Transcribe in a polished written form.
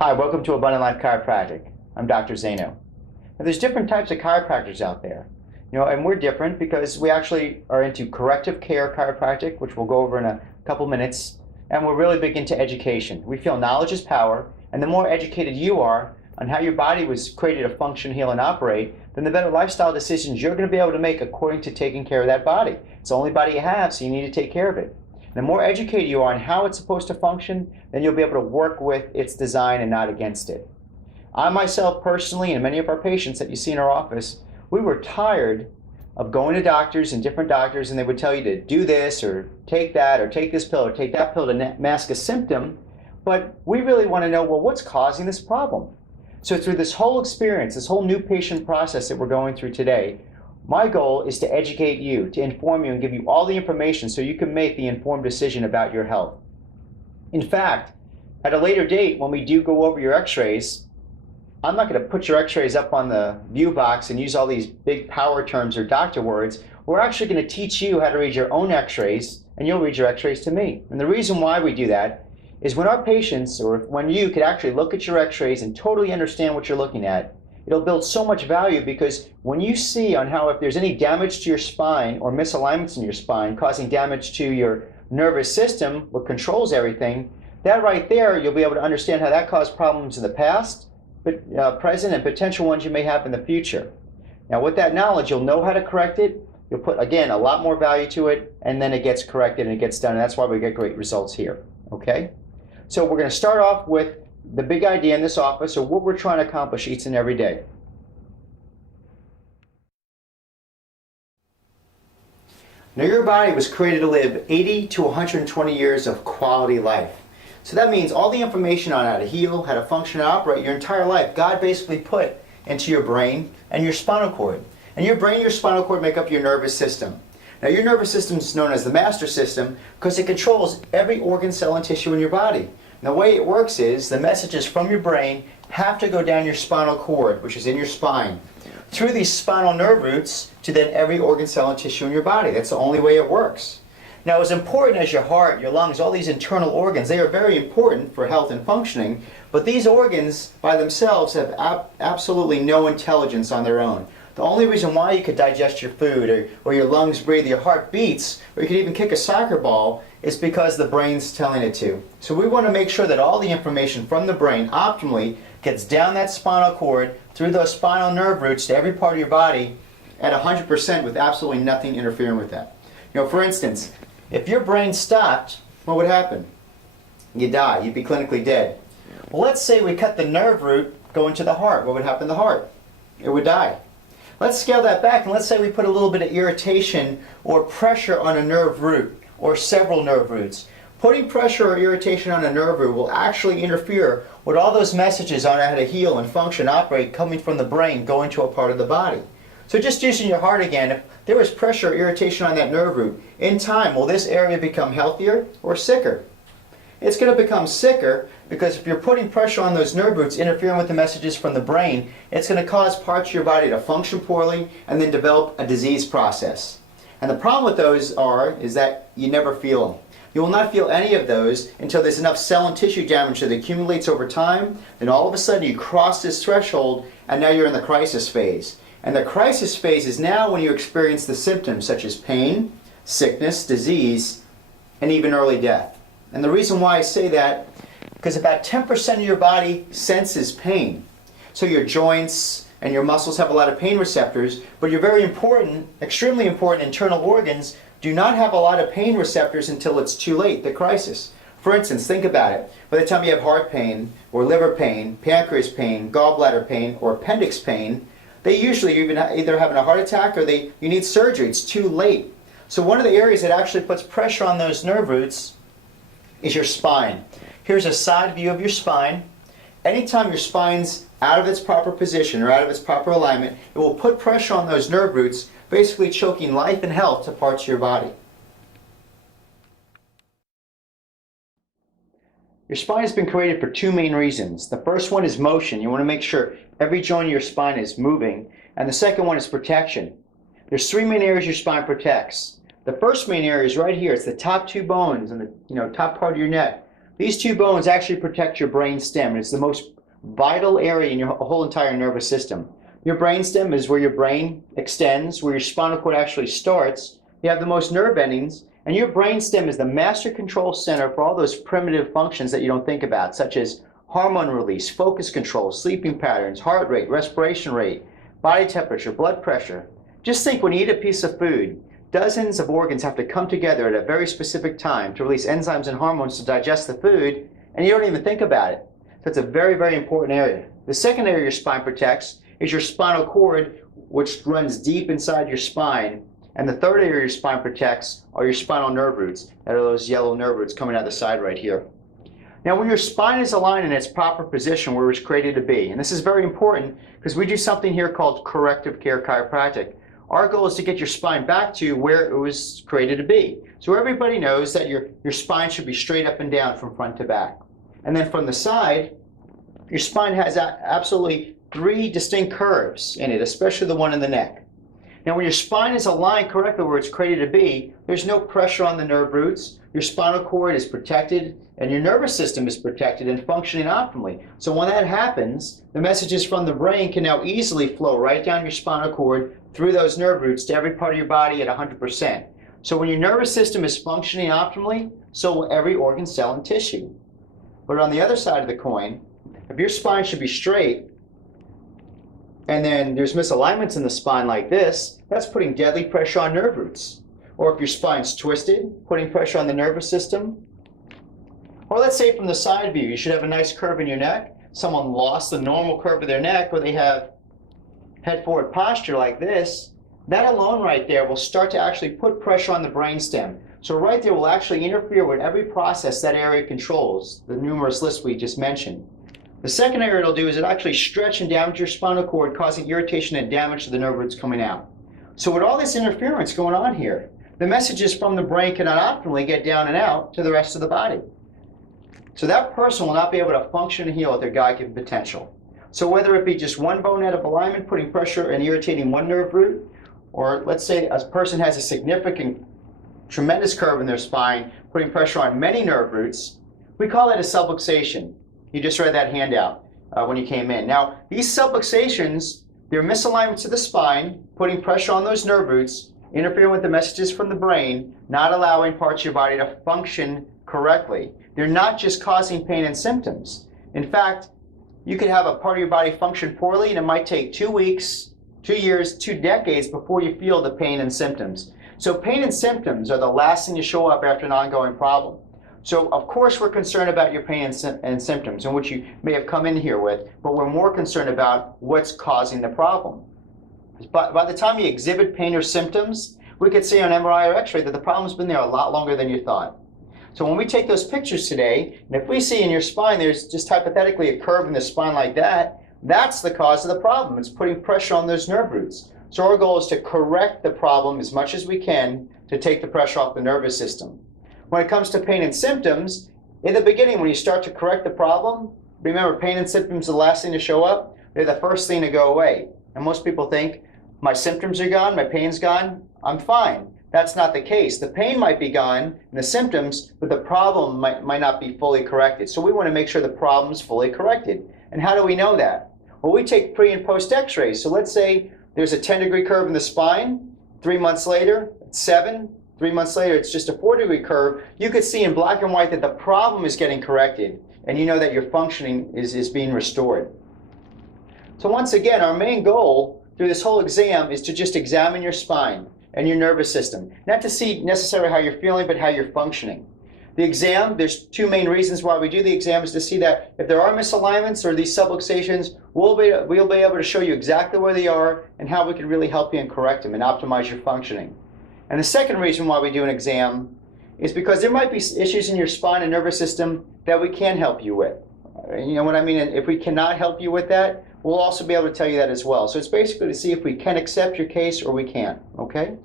Hi, welcome to Abundant Life Chiropractic. I'm Dr. Zano. Now, there's different types of chiropractors out there, and we're different because we actually are into corrective care chiropractic, which we'll go over in a couple minutes, and we're really big into education. We feel knowledge is power, and the more educated you are on how your body was created to function, heal, and operate, then the better lifestyle decisions you're going to be able to make according to taking care of that body. It's the only body you have, so you need to take care of it. The more educated you are on how it's supposed to function, then you'll be able to work with its design and not against it. I myself personally, and many of our patients that you see in our office, we were tired of going to doctors and different doctors, and they would tell you to do this or take that or take this pill or take that pill to mask a symptom. But we really want to know, well, what's causing this problem? So through this whole experience, this whole new patient process that we're going through today, my goal is to educate you, to inform you and give you all the information so you can make the informed decision about your health. In fact, at a later date, when we do go over your x-rays, I'm not going to put your x-rays up on the view box and use all these big power terms or doctor words. We're actually going to teach you how to read your own x-rays, and you'll read your x-rays to me. And the reason why we do that is when our patients, or when you could actually look at your x-rays and totally understand what you're looking at, it'll build so much value, because when you see on how if there's any damage to your spine or misalignments in your spine causing damage to your nervous system, what controls everything, that right there, you'll be able to understand how that caused problems in the past, present, and potential ones you may have in the future. Now with that knowledge, you'll know how to correct it. You'll put, again, a lot more value to it, and then it gets corrected and it gets done. And that's why we get great results here, okay? So we're going to start off with the big idea in this office, or what we're trying to accomplish each and every day. Now, your body was created to live 80 to 120 years of quality life. So that means all the information on how to heal, how to function and operate your entire life, God basically put into your brain and your spinal cord. And your brain and your spinal cord make up your nervous system. Now, your nervous system is known as the master system because it controls every organ, cell, and tissue in your body. And the way it works is the messages from your brain have to go down your spinal cord, which is in your spine, through these spinal nerve roots to then every organ, cell, and tissue in your body. That's the only way it works. Now, as important as your heart, your lungs, all these internal organs, they are very important for health and functioning, but these organs by themselves have absolutely no intelligence on their own. The only reason why you could digest your food, or your lungs breathe, your heart beats, or you could even kick a soccer ball, is because the brain's telling it to. So we want to make sure that all the information from the brain optimally gets down that spinal cord, through those spinal nerve roots to every part of your body at 100% with absolutely nothing interfering with that. For instance, if your brain stopped, what would happen? You'd die. You'd be clinically dead. Well, let's say we cut the nerve root going to the heart. What would happen to the heart? It would die. Let's scale that back, and let's say we put a little bit of irritation or pressure on a nerve root or several nerve roots. Putting pressure or irritation on a nerve root will actually interfere with all those messages on how to heal and function, operate, coming from the brain going to a part of the body. So just using your heart again, if there was pressure or irritation on that nerve root, in time, will this area become healthier or sicker? It's going to become sicker, because if you're putting pressure on those nerve roots, interfering with the messages from the brain, it's going to cause parts of your body to function poorly and then develop a disease process. And the problem with those is that you never feel them. You will not feel any of those until there's enough cell and tissue damage that accumulates over time. Then all of a sudden you cross this threshold, and now you're in the crisis phase. And the crisis phase is now when you experience the symptoms such as pain, sickness, disease, and even early death. And the reason why I say that, because about 10% of your body senses pain. So your joints and your muscles have a lot of pain receptors, but your very important, extremely important internal organs do not have a lot of pain receptors until it's too late, the crisis. For instance, think about it. By the time you have heart pain, or liver pain, pancreas pain, gallbladder pain, or appendix pain, they usually either having a heart attack or you need surgery. It's too late. So one of the areas that actually puts pressure on those nerve roots is your spine. Here's a side view of your spine. Anytime your spine's out of its proper position or out of its proper alignment, it will put pressure on those nerve roots, basically choking life and health to parts of your body. Your spine has been created for two main reasons. The first one is motion. You want to make sure every joint of your spine is moving. And the second one is protection. There's three main areas your spine protects. The first main area is right here. It's the top two bones and the top part of your neck. These two bones actually protect your brain stem. It's the most vital area in your whole entire nervous system. Your brain stem is where your brain extends, where your spinal cord actually starts. You have the most nerve endings, and your brain stem is the master control center for all those primitive functions that you don't think about, such as hormone release, focus control, sleeping patterns, heart rate, respiration rate, body temperature, blood pressure. Just think, when you eat a piece of food, dozens of organs have to come together at a very specific time to release enzymes and hormones to digest the food, and you don't even think about it. So it's a very, very important area. The second area your spine protects is your spinal cord, which runs deep inside your spine. And the third area your spine protects are your spinal nerve roots. That are those yellow nerve roots coming out the side right here. Now, when your spine is aligned in its proper position where it's created to be, and this is very important because we do something here called corrective care chiropractic. Our goal is to get your spine back to where it was created to be. So everybody knows that your spine should be straight up and down from front to back. And then from the side, your spine has absolutely 3 distinct curves in it, especially the one in the neck. Now, when your spine is aligned correctly where it's created to be, there's no pressure on the nerve roots, your spinal cord is protected, and your nervous system is protected and functioning optimally. So when that happens, the messages from the brain can now easily flow right down your spinal cord through those nerve roots to every part of your body at 100%. So when your nervous system is functioning optimally, so will every organ, cell, and tissue. But on the other side of the coin, if your spine should be straight, and then there's misalignments in the spine like this, that's putting deadly pressure on nerve roots. Or if your spine's twisted, putting pressure on the nervous system. Or let's say from the side view, you should have a nice curve in your neck. Someone lost the normal curve of their neck, or they have head forward posture like this. That alone right there will start to actually put pressure on the brainstem. So right there will actually interfere with every process that area controls, the numerous lists we just mentioned. The second area it'll do is it'll actually stretch and damage your spinal cord, causing irritation and damage to the nerve roots coming out. So with all this interference going on here, the messages from the brain cannot optimally get down and out to the rest of the body. So that person will not be able to function and heal at their God-given potential. So whether it be just one bone out of alignment, putting pressure and irritating one nerve root, or let's say a person has a significant, tremendous curve in their spine, putting pressure on many nerve roots, we call that a subluxation. You just read that handout when you came in. Now, these subluxations, they're misalignments of the spine, putting pressure on those nerve roots, interfering with the messages from the brain, not allowing parts of your body to function correctly. They're not just causing pain and symptoms. In fact, you could have a part of your body function poorly, and it might take 2 weeks, 2 years, 2 decades before you feel the pain and symptoms. So pain and symptoms are the last thing to show up after an ongoing problem. So of course we're concerned about your pain and symptoms, and which you may have come in here with, but we're more concerned about what's causing the problem. By the time you exhibit pain or symptoms, we could say on MRI or X-ray that the problem's been there a lot longer than you thought. So when we take those pictures today, and if we see in your spine there's just hypothetically a curve in the spine like that, that's the cause of the problem. It's putting pressure on those nerve roots. So our goal is to correct the problem as much as we can to take the pressure off the nervous system. When it comes to pain and symptoms, in the beginning when you start to correct the problem, remember pain and symptoms are the last thing to show up, they're the first thing to go away. And most people think, my symptoms are gone, my pain's gone, I'm fine. That's not the case. The pain might be gone and the symptoms, but the problem might not be fully corrected. So we want to make sure the problem's fully corrected. And how do we know that? Well, we take pre and post x-rays. So let's say there's a 10-degree curve in the spine. 3 months later, it's 7. 3 months later, it's just a 4-degree curve. You could see in black and white that the problem is getting corrected. And you know that your functioning is being restored. So once again, our main goal through this whole exam is to just examine your spine and your nervous system. Not to see necessarily how you're feeling, but how you're functioning. The exam, there's 2 main reasons why we do the exam, is to see that if there are misalignments or these subluxations, we'll be able to show you exactly where they are and how we can really help you and correct them and optimize your functioning. And the second reason why we do an exam is because there might be issues in your spine and nervous system that we can help you with. You know what I mean? And if we cannot help you with that, we'll also be able to tell you that as well. So it's basically to see if we can accept your case or we can't, okay?